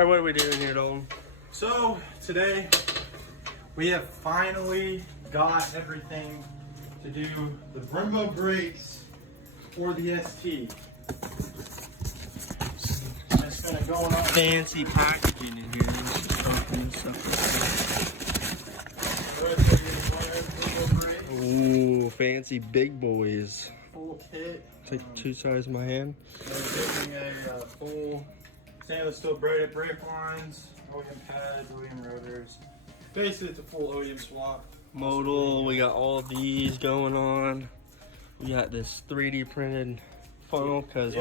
Alright, what are we doing here, Dalton? So today we have finally got everything to do the Brembo brakes for the ST. It's gonna go on Fancy packaging in here. Ooh, fancy big boys. Full kit. Take two sides of my hand. They're giving a full stainless steel braided brake lines, OEM pads, OEM rotors. Basically, it's a full OEM swap. Modal, we got all these going on. We got this 3D printed funnel because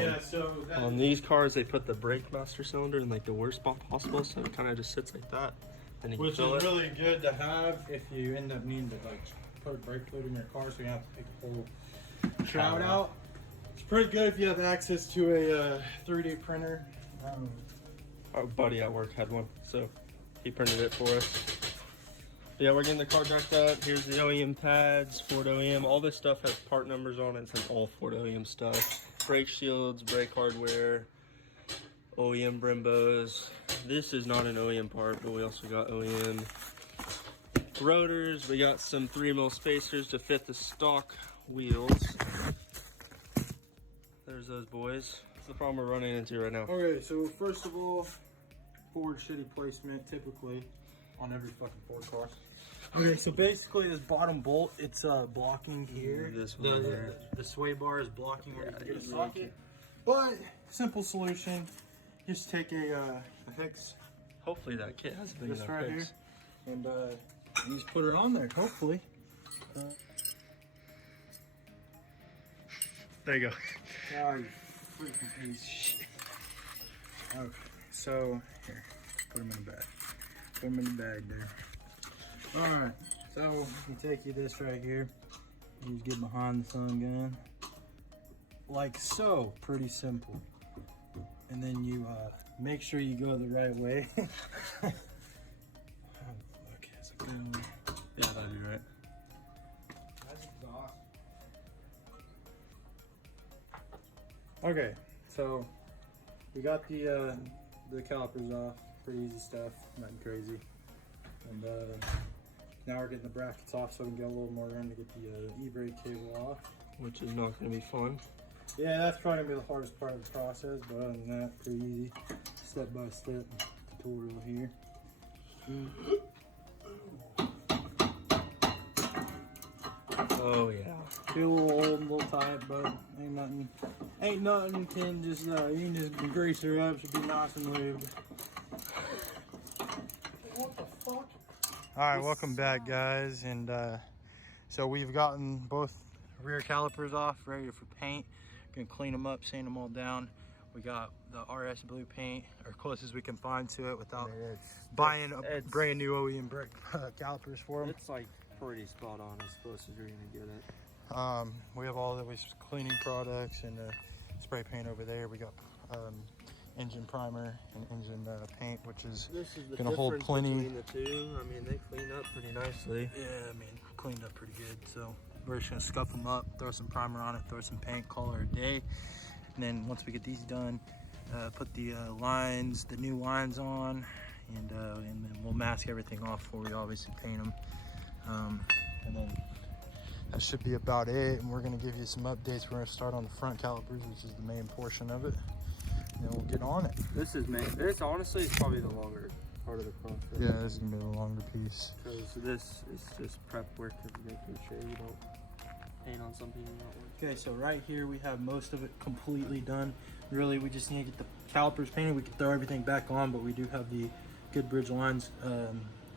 on these cars they put the brake master cylinder in like the worst spot possible, so it kind of just sits like that. And which is really good to have if you end up needing to like put brake fluid in your car, so you have to take the whole shroud out. It's pretty good if you have access to a 3D printer. Our buddy at work had one, so he printed it for us. Yeah, we're getting the car jacked up. Here's the OEM pads, Ford OEM. All this stuff has part numbers on it. It's like all Ford OEM stuff. Brake shields, brake hardware, OEM Brembos. This is not an OEM part, but we also got OEM rotors. We got some 3mm spacers to fit the stock wheels. There's those boys. That's the problem we're running into right now. Okay, so first of all, Ford shitty placement typically on every fucking Ford car. Okay, so basically this bottom bolt, it's blocking here. This one here. The sway bar is blocking where you can get a socket. But simple solution, just take a Hicks. Hopefully that kit has a big This enough right Hicks. here, and you just put it on there. Hopefully. There you go. Oh, you freaking piece of shit. Okay, so here, put them in the bag. Put them in the bag there. Alright, so you take you this right here. You just get behind the sun gun. Like so, pretty simple. And then you make sure you go the right way. Oh, fuck, that's a good one. Yeah, that'd be right. That's awesome. Okay, so we got the calipers off. Pretty easy stuff, nothing crazy. And now we're getting the brackets off so we can get a little more room to get the e-brake cable off. Which is not going to be fun. Yeah, that's probably going to be the hardest part of the process, but other than that, pretty easy. Step by step tutorial here. Oh yeah. Feel a little old and a little tight, but ain't nothing can just, you can just grease her up, she'll be nice and lubed. What the fuck? Alright, welcome back guys, and so we've gotten both rear calipers off, ready for paint. Gonna clean them up, sand them all down. We got the RS blue paint, or close as we can find to it without buying a brand new OEM brake calipers for them. It's like pretty spot on as close as you're gonna get it. We have all the cleaning products and spray paint over there. We got engine primer and engine paint, which is gonna hold plenty. Between the two, I mean, they clean up pretty nicely. Yeah, I mean, cleaned up pretty good. So we're just gonna scuff them up, throw some primer on it, throw some paint, call it a day. And then once we get these done, put the lines, the new lines on, and then we'll mask everything off before we obviously paint them. And then that should be about it. And we're gonna give you some updates. We're gonna start on the front calipers, which is the main portion of it. And then we'll get on it. This honestly is probably the longer part of the process. Yeah, this is gonna be the longer piece. Because this is just prep work of making sure you don't paint on something you're not working. Okay, so right here we have most of it completely done. Really, we just need to get the calipers painted. We can throw everything back on, but we do have the good bridge lines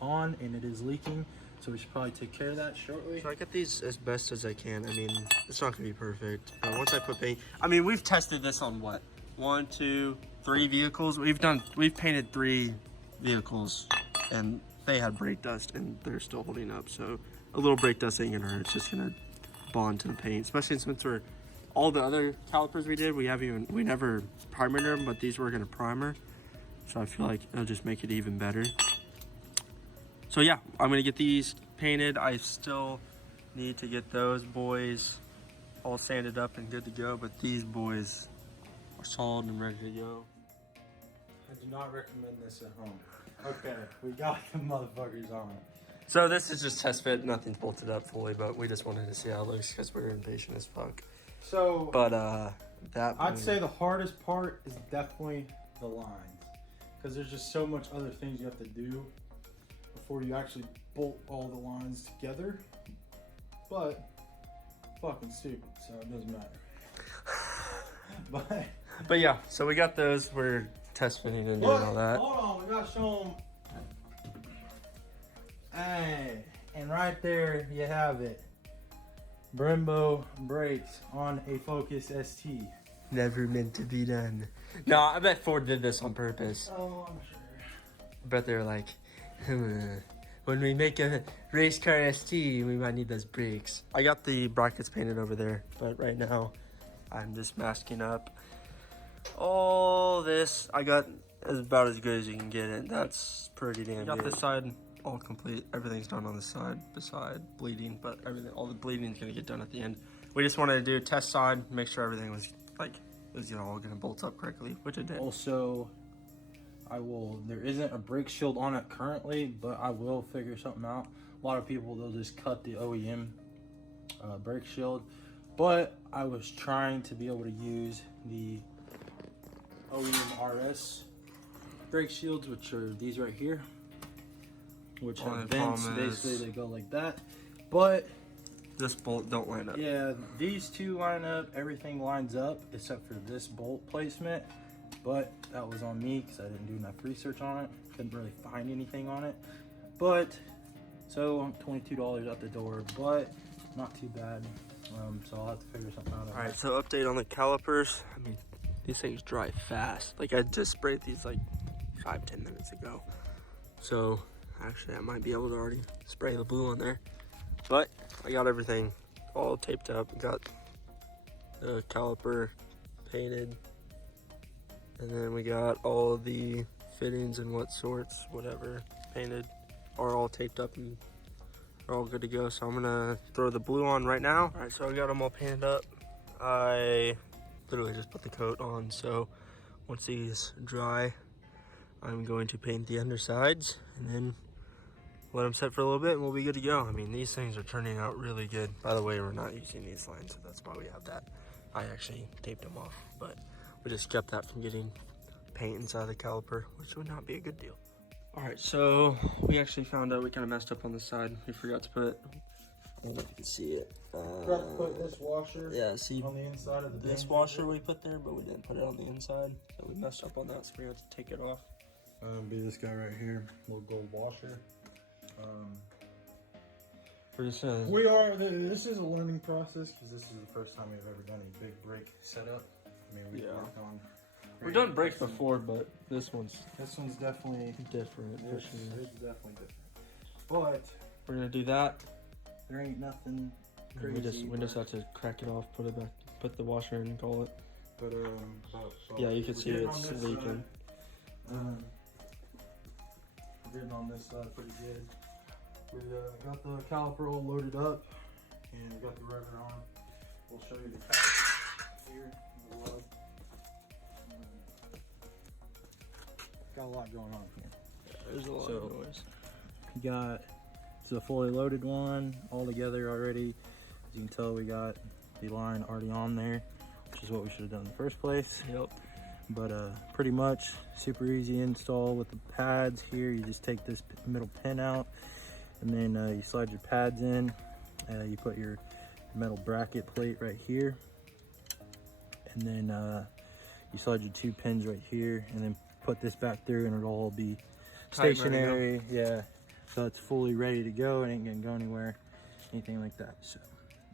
on, and it is leaking. So we should probably take care of that shortly. So I get these as best as I can. I mean, it's not gonna be perfect. But once I put paint, I mean, we've tested this on what? 1, 2, 3 vehicles. We've painted 3 vehicles, and they had brake dust, and they're still holding up. So a little brake dust ain't gonna hurt. It's just gonna bond to the paint, especially since all the other calipers we did, we never primered them, but these we're gonna primer. So I feel like it'll just make it even better. So yeah, I'm gonna get these painted. I still need to get those boys all sanded up and good to go, but these boys are solid and ready to go. I do not recommend this at home. Okay, we got the motherfuckers on. So this is just test fit. Nothing's bolted up fully, but we just wanted to see how it looks because we're impatient as fuck. So, But that I'd say the hardest part is definitely the lines, because there's just so much other things you have to do before you actually bolt all the lines together. But fucking stupid, so it doesn't matter. But yeah, so we got those. We're test fitting and doing all that. Hold on, we gotta show them. Hey, and right there you have it. Brembo brakes on a Focus ST. Never meant to be done. No, I bet Ford did this on purpose. Oh, I'm sure. I bet they're like, when we make a race car ST, we might need those brakes. I got the brackets painted over there, but right now I'm just masking up all this. I got about as good as you can get it. That's pretty damn good. Got this side all complete. Everything's done on this side beside bleeding, but everything, all the bleeding is gonna get done at the end. We just wanted to do a test side, make sure everything was like, all gonna bolt up correctly, which it did. Also, there isn't a brake shield on it currently, but I will figure something out. A lot of people, they'll just cut the OEM brake shield, but I was trying to be able to use the OEM RS brake shields, which are these right here, which have vents. Basically they go like that, but this bolt don't line up. Yeah, these two line up, everything lines up except for this bolt placement, but that was on me because I didn't do enough research on it. Couldn't really find anything on it, but so $22 out the door, but not too bad. So I'll have to figure something out. All right, so update on the calipers. I mean, these things dry fast. Like I just sprayed these like 5-10 minutes ago. So actually I might be able to already spray the blue on there. But I got everything all taped up. Got the caliper painted. And then we got all the fittings and whatever painted, are all taped up and are all good to go. So I'm gonna throw the blue on right now. All right, so I got them all painted up. I literally just put the coat on. So once these dry, I'm going to paint the undersides and then let them set for a little bit and we'll be good to go. I mean, these things are turning out really good. By the way, we're not using these lines, so that's why we have that. I actually taped them off, but we just kept that from getting paint inside the caliper, which would not be a good deal. All right, so we actually found out we kind of messed up on the side. We forgot to put, I don't know if you can see it. Forgot to put this washer on the inside of the this washer we put there, but we didn't put it on the inside. So we messed up on that, so we had to take it off. Be this guy right here, little gold washer. This is a learning process because this is the first time we've ever done a big brake setup. I mean, we've done brakes before, but this one's definitely different. It's definitely different. But we're gonna do that. There ain't nothing crazy. We just have to crack it off, put it back, put the washer in, and call it. But yeah, you can see it's leaking. Getting on this side pretty good. We got the caliper all loaded up and we got the rudder on. We'll show you the caliper here. Got a lot going on here. Yeah, there's a lot of noise. You got the fully loaded one all together already. As you can tell, we got the line already on there, which is what we should have done in the first place. Yep. But pretty much super easy install with the pads here. You just take this middle pin out and then you slide your pads in. You put your metal bracket plate right here, and then you slide your 2 pins right here and then put this back through and it'll all be stationary. Yeah, so it's fully ready to go. It ain't gonna go anywhere, anything like that. So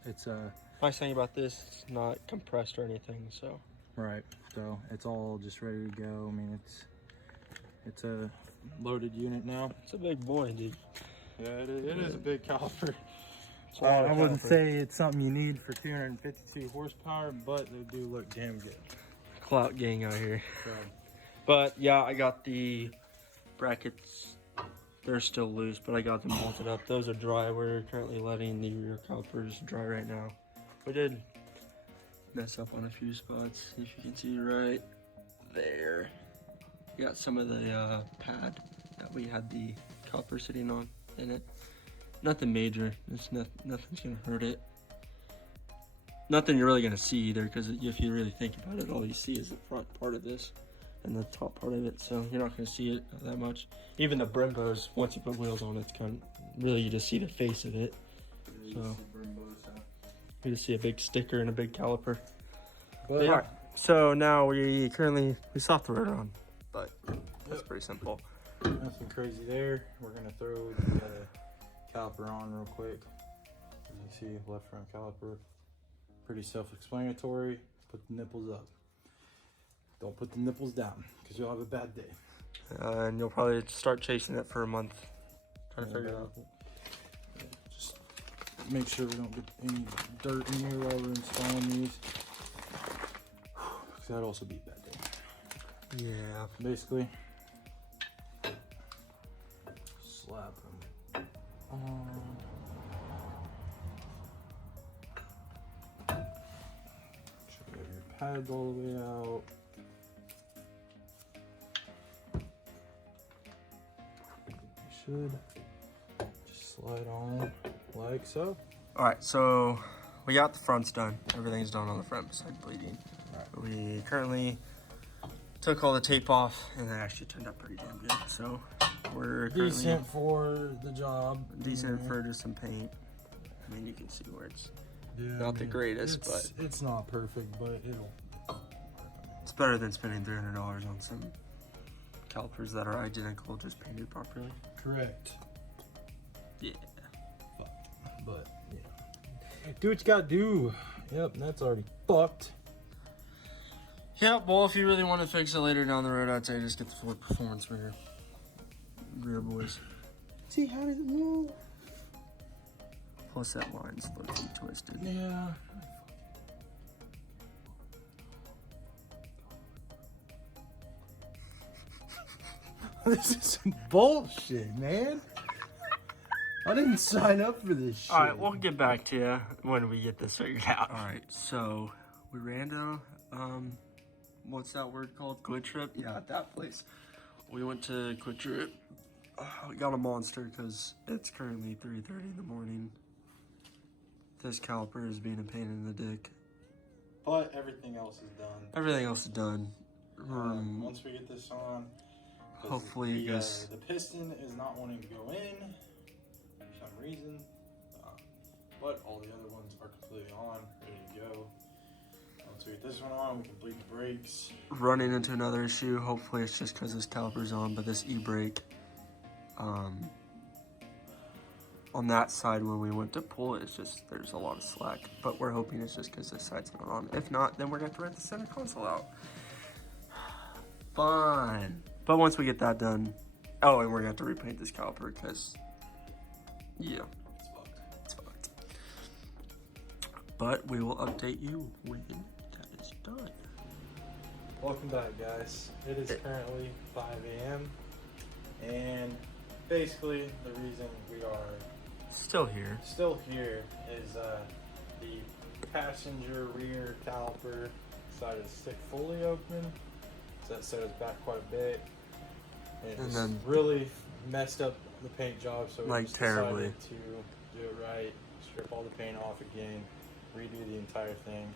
it's nice thing about this, it's not compressed or anything, so right, so it's all just ready to go. I mean, it's a loaded unit now. It's a big boy, dude. Yeah, it is a big caliper. I wouldn't say it's something you need for 252 horsepower, but they do look damn good. Clout gang out here. So, but yeah, I got the brackets. They're still loose, but I got them bolted up. Those are dry. We're currently letting the rear calipers dry right now. We did mess up on a few spots, if you can see right there. You got some of the pad that we had the caliper sitting on in it. Nothing major. It's nothing's gonna hurt it. Nothing you're really gonna see either, because if you really think about it, all you see is the front part of this and the top part of it. So you're not gonna see it that much. Even the Brembos, once you put wheels on, it's kind of really you just see the face of it. So you just see a big sticker and a big caliper. But yeah. So now we stopped the rotor on, but that's pretty simple. Nothing crazy there. We're gonna throw the caliper on real quick. As you see, left front caliper. Pretty self-explanatory. Put the nipples up. Don't put the nipples down, because you'll have a bad day. And you'll probably start chasing it for a month, trying to figure it out. Yeah, just make sure we don't get any dirt in here while we're installing these. Because that'd also be a bad day. Yeah. Basically, slap them on. Should get your pads all the way out. You should just slide on like so. All right, so we got the fronts done. Everything's done on the front besides bleeding. Right. We currently took all the tape off, and that actually turned out pretty damn good. So we're currently Decent for the job. decent for just some paint. I mean, you can see where it's Yeah, not the greatest, but it's not perfect, but it'll. it's better than spending $300 on some calipers that are identical, just painted properly. Correct. Yeah. But yeah. Do what you gotta do. Yep, that's already fucked. Yeah, well, if you really want to fix it later down the road, I'd say just get the Ford Performance for your rear boys. See, how does it move? Plus that line's low-key twisted. Yeah. This is some bullshit, man. I didn't sign up for this shit. All right, we'll get back to you when we get this figured out. All right, so we ran to, what's that word called? Quick Trip? Yeah, at that place. We went to Quick Trip. We got a monster because it's currently 3:30 in the morning. This caliper is being a pain in the dick. But everything else is done. Everything else is done. Once we get this on, Hopefully, the piston is not wanting to go in for some reason, but all the other ones are completely on, ready to go. Once we get this one on, we can bleed the brakes. Running into another issue. Hopefully, it's just because this caliper's on, but this e-brake, on that side when we went to pull it, it's just there's a lot of slack. But we're hoping it's just because this side's not on. If not, then we're going to have to rent the center console out. Fun. But once we get that done, oh, and we're going to have to repaint this caliper because, yeah, it's fucked. But we will update you when that is done. Welcome back, guys. It is currently 5 a.m. and basically the reason we are Still here is the passenger rear caliper decided to stick fully open, so that set us back quite a bit, and it just really messed up the paint job. So we like just terribly decided to do it right, strip all the paint off again, redo the entire thing,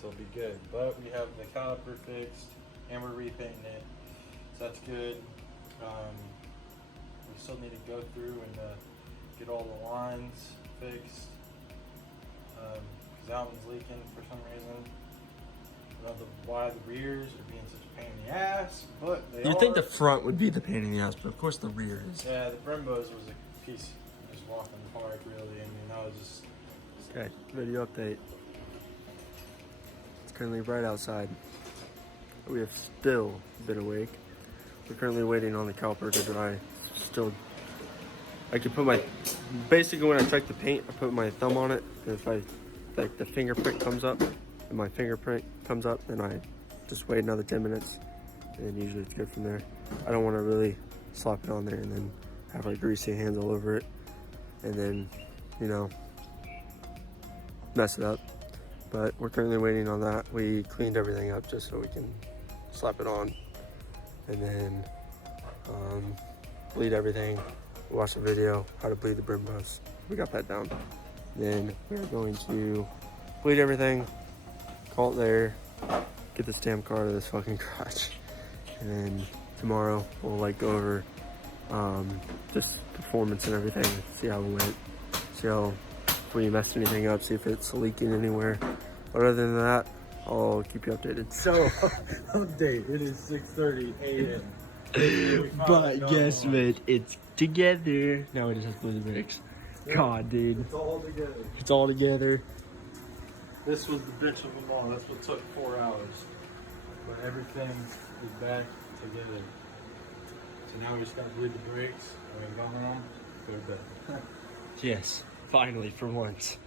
so it'll be good. But we have the caliper fixed and we're repainting it, so that's good. We still need to go through and get all the lines fixed, because that one's leaking for some reason. I don't know why the rears are being such a pain in the ass, but they You'd think the front would be the pain in the ass, but of course the rear is. Yeah, the Brembos was a piece just walking the park, really. I mean, that was just... Okay, video update. It's currently bright outside. We have still been awake. We're currently waiting on the caliper to dry. Still, I can put my, basically when I check the paint, I put my thumb on it. And if like the fingerprint comes up, and my fingerprint comes up, then I just wait another 10 minutes. And usually it's good from there. I don't want to really slap it on there and then have like greasy hands all over it. And then, you know, mess it up. But we're currently waiting on that. We cleaned everything up just so we can slap it on. and then bleed everything. Watch the video how to bleed the Brembos. We got that down. Then we're going to bleed everything, call it there, get this damn car to this fucking garage, and then tomorrow we'll like go over just performance and everything, see how it went, see how if we messed anything up, see if it's leaking anywhere. But other than that, I'll keep you updated. So, update, it is 6:30 a.m. But guess what? It's together. Now we just have to bleed the brakes. God, dude. It's all together. It's all together. This was the bitch of them all. That's what took 4 hours. But everything is back together. So now we just got to bleed the brakes. I mean, going on, go to bed. Yes, finally, for once.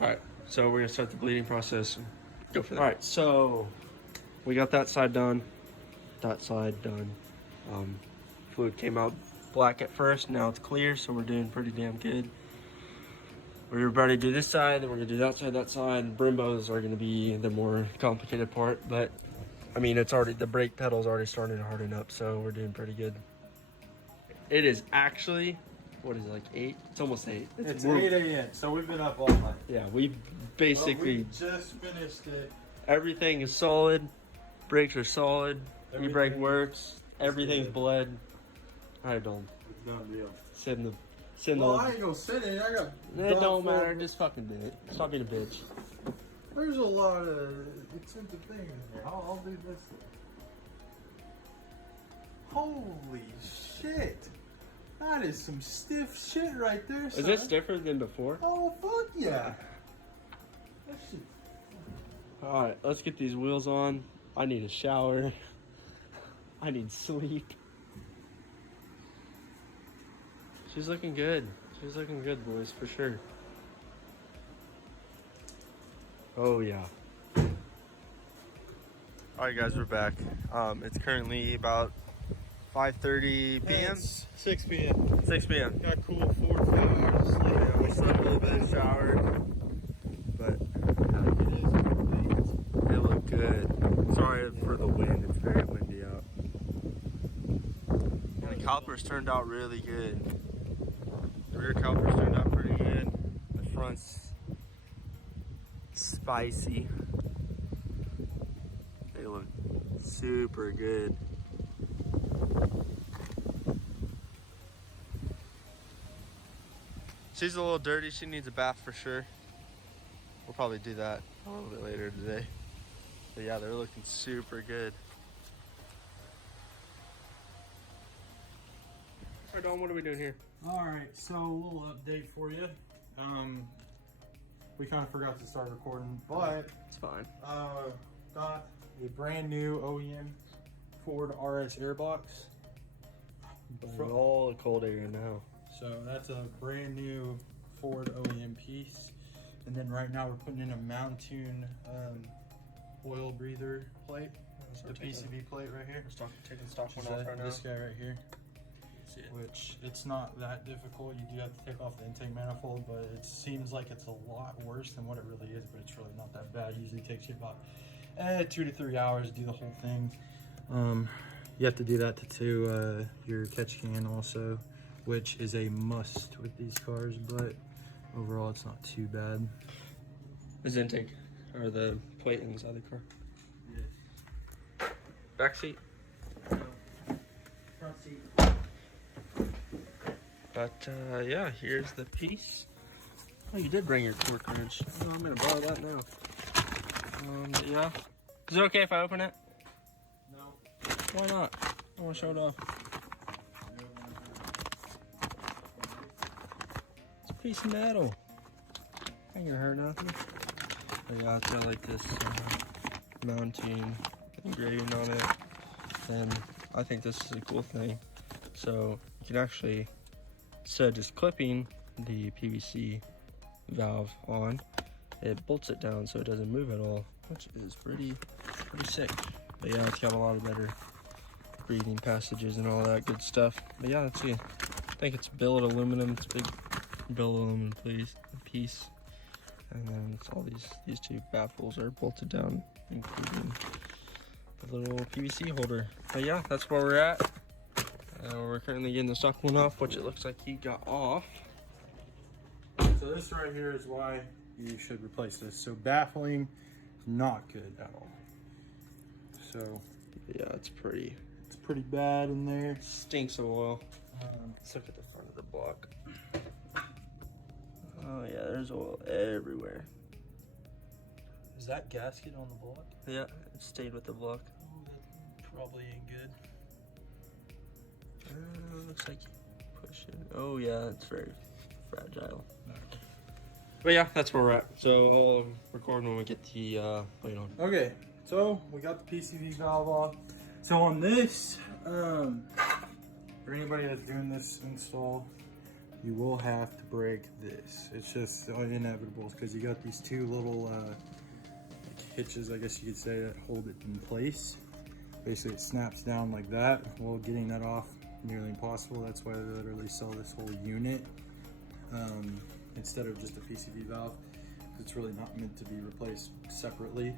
Alright, so we're going to start the bleeding process. Go for that. Alright, so we got that side done. That side done. Fluid came out black at first, now it's clear, so we're doing pretty damn good. We're about to do this side, then we're gonna do that side, that side. Brembos are gonna be the more complicated part, but I mean, it's already, the brake pedal's already starting to harden up, so we're doing pretty good. It is actually, what is it, like 8? It's almost 8. It's 8 a.m., so we've been up all night. Yeah, we basically, we just finished it. everything is solid, brakes are solid, e-brake works, everything's bled. Alright, Dalton. It's done deal. Sit in the Well, I ain't gonna sit in it. I got. It don't matter. Just fucking do it. Stop being a bitch. There's a lot of expensive things in there. I'll do this. Holy shit! That is some stiff shit right there, son. Is this different than before? Oh fuck yeah! That shit. All right, let's get these wheels on. I need a shower. I need sleep. She's looking good. She's looking good, boys, for sure. Oh, yeah. All right, guys, we're back. It's currently about 5:30 p.m. It's 6 p.m. 6 p.m. Got cool 4 or 5 hours of sleep. Yeah, we slept a little bit, showered, but it looked good. Sorry for the wind. It's very windy out. And the calipers turned out really good. The rear calipers turned out pretty good. The front's spicy. They look super good. She's a little dirty. She needs a bath for sure. We'll probably do that a little bit later today. But yeah, they're looking super good. Alright, Dalton, what are we doing here? Alright, so a little update for you. We kind of forgot to start recording, but It's fine. got a brand new OEM Ford RS airbox. From all the cold air now. So that's a brand new Ford OEM piece. And then right now we're putting in a Mountune oil breather plate. The PCV plate right here. Taking stock one Is off that right now. this guy right here. See it. Which it's not that difficult. You do have to take off the intake manifold, but it seems like it's a lot worse than what it really is, but it's really not that bad. It usually takes you about 2 to 3 hours to do the whole thing. You have to do that to your catch can also, which is a must with these cars, but overall it's not too bad. His intake, or the plate inside the car. Yeah. Back seat. Front seat. But yeah, here's the piece. Oh, you did bring your torque wrench. Oh, I'm gonna borrow that now. But yeah. Is it okay if I open it? No. Why not? I want to show it off. It's a piece of metal. Ain't gonna hurt nothing. But yeah, it's got like this Mountune engraving on it. And I think this is a cool thing. So you can actually, instead of just clipping the PVC valve on, it bolts it down so it doesn't move at all, which is pretty sick. But yeah, it's got a lot of better breathing passages and all that good stuff. But yeah, let's see. I think it's billet aluminum. It's a big billet aluminum piece. And then it's all these two baffles are bolted down, including the little PVC holder. But yeah, that's where we're at. We're currently getting the stock one off, which it looks like he got off. So this right here is why you should replace this. So baffling, not good at all. So yeah, it's pretty bad in there. Stinks of oil. Let's look at the front of the block. Oh yeah, there's oil everywhere. Is that gasket on the block? Yeah, it stayed with the block. Oh, that probably ain't good. Looks like you push it. Oh yeah, it's very fragile. But yeah, that's where we're at. So we'll record when we get the plate on. Okay, so we got the PCV valve off. So on this, for anybody that's doing this install, you will have to break this. It's just inevitable because you got these two little like hitches, I guess you could say, that hold it in place. Basically, it snaps down like that. Well, getting that off nearly impossible. That's why they literally sell this whole unit instead of just a PCV valve. It's really not meant to be replaced separately.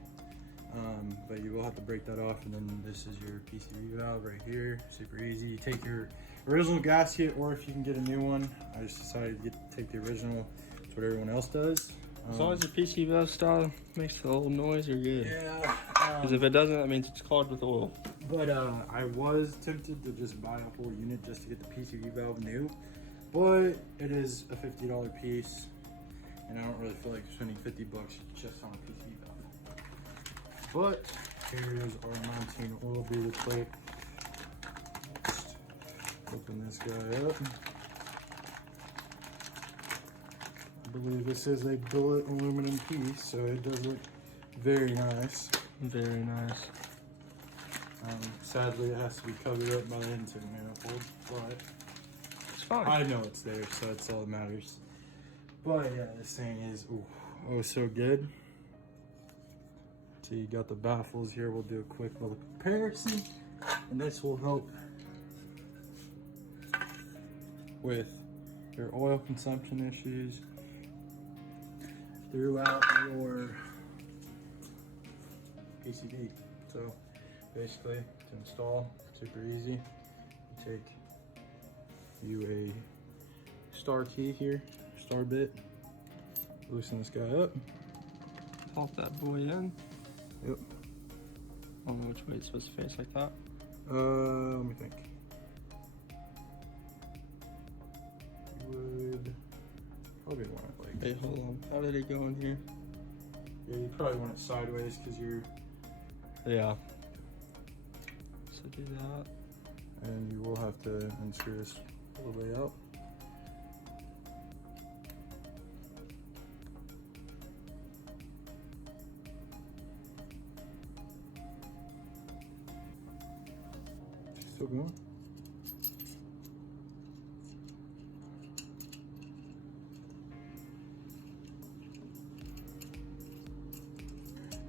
But you will have to break that off, and then this is your PCV valve right here. Super easy. You take your original gasket, or if you can get a new one. I just decided to take the original. That's what everyone else does. As long as the PCV valve style makes a little noise, you're good. Yeah. Because if it doesn't, that means it's clogged with oil. But I was tempted to just buy a whole unit just to get the PCV valve new. But it is a $50 piece, and I don't really feel like spending $50 just on a PCV valve. But here is our Mountune oil breather plate. Just open this guy up. I believe this is a billet aluminum piece, so it does look very nice. Very nice. Sadly, it has to be covered up by the intake manifold, but it's fine. I know it's there, so that's all that matters. But yeah, this thing is oh so good. So you got the baffles here. We'll do a quick little comparison, and this will help with your oil consumption issues throughout your PCV. So basically, to install, super easy. You take a star key here, star bit, loosen this guy up. Pop that boy in. Yep. I don't know which way it's supposed to face, like that. Let me think. You would probably want it like. Hey, hold on. How did it go in here? Yeah, you probably want it sideways because you're. Yeah. So do that. And you will have to unscrew this all the way out. Still going?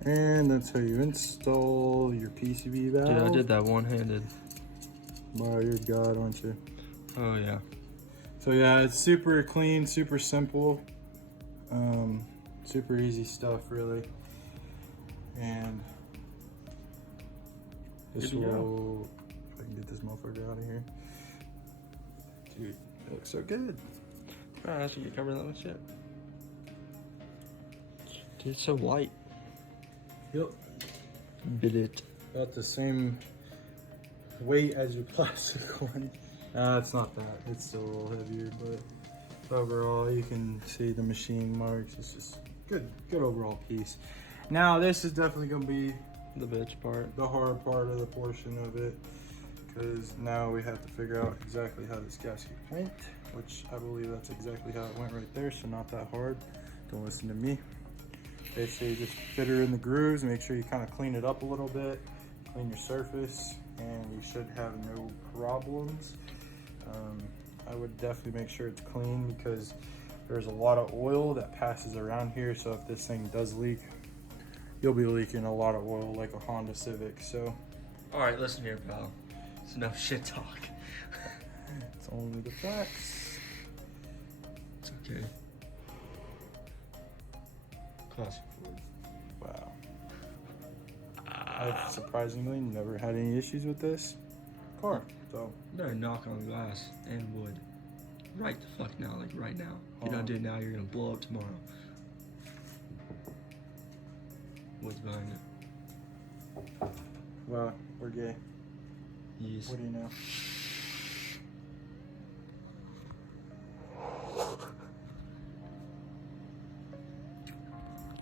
And that's how you install your PCV valve. Dude, I did that one-handed. Wow, you're God, aren't you? Oh, yeah. So yeah, it's super clean, super simple. Super easy stuff, really. And this will, if I can get this motherfucker out of here. Dude, it looks so good. I should get covered that much yet. Dude, it's so light. Yep. Did it. About the same weight as your plastic one. It's not that. It's still a little heavier, but overall you can see the machine marks. It's just good overall piece. Now this is definitely gonna be The bitch part. the hard part of the portion of it, because now we have to figure out exactly how this gasket went, which I believe that's exactly how it went right there, so not that hard. Don't listen to me. Basically just fit her in the grooves, make sure you kind of clean it up a little bit, clean your surface, and you should have no problems. I would definitely make sure it's clean because there's a lot of oil that passes around here, so if this thing does leak, you'll be leaking a lot of oil like a Honda Civic. So Alright, listen here, pal. It's enough shit talk. it's only the facts. It's okay. Classic Ford. Wow. I've surprisingly never had any issues with this car. So You better knock on glass and wood. Right the fuck now, like right now. If you don't do it now, you're gonna blow up tomorrow. Wood's behind it. well, we're gay. Yes. What do you know?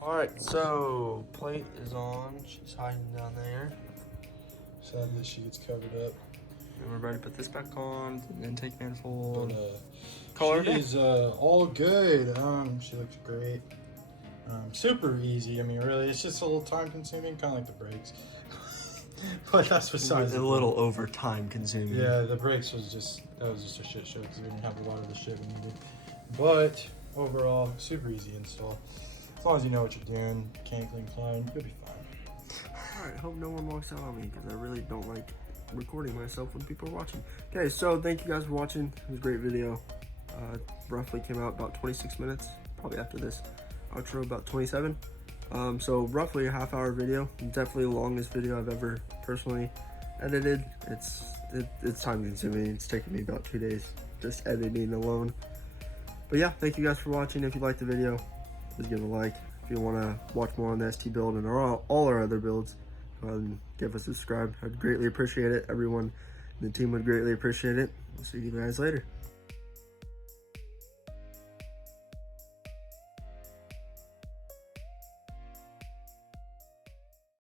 Alright, so plate is on. She's hiding down there. Sad that she gets covered up. And we're ready to put this back on. The intake manifold. But Color she's all good. She looks great. Super easy. I mean, really, it's just a little time consuming, kind of like the brakes. But that's besides a little over time consuming. Yeah, the brakes was just a shit show because we didn't have a lot of the shit we needed. But overall, super easy install. As long as you know what you're doing, mechanically inclined, you'll be fine. Alright, hope no one walks out on me because I really don't like recording myself when people are watching. Okay, so thank you guys for watching. It was a great video. Roughly came out about 26 minutes, probably after this outro about 27. So roughly a half-hour video. Definitely the longest video I've ever personally edited. It's time consuming. It's taken me about 2 days just editing alone. But yeah, thank you guys for watching. If you liked the video, please give it a like. If you want to watch more on the ST build and all our other builds, go ahead and give us a subscribe. I'd greatly appreciate it. Everyone in the team would greatly appreciate it. We'll see you guys later.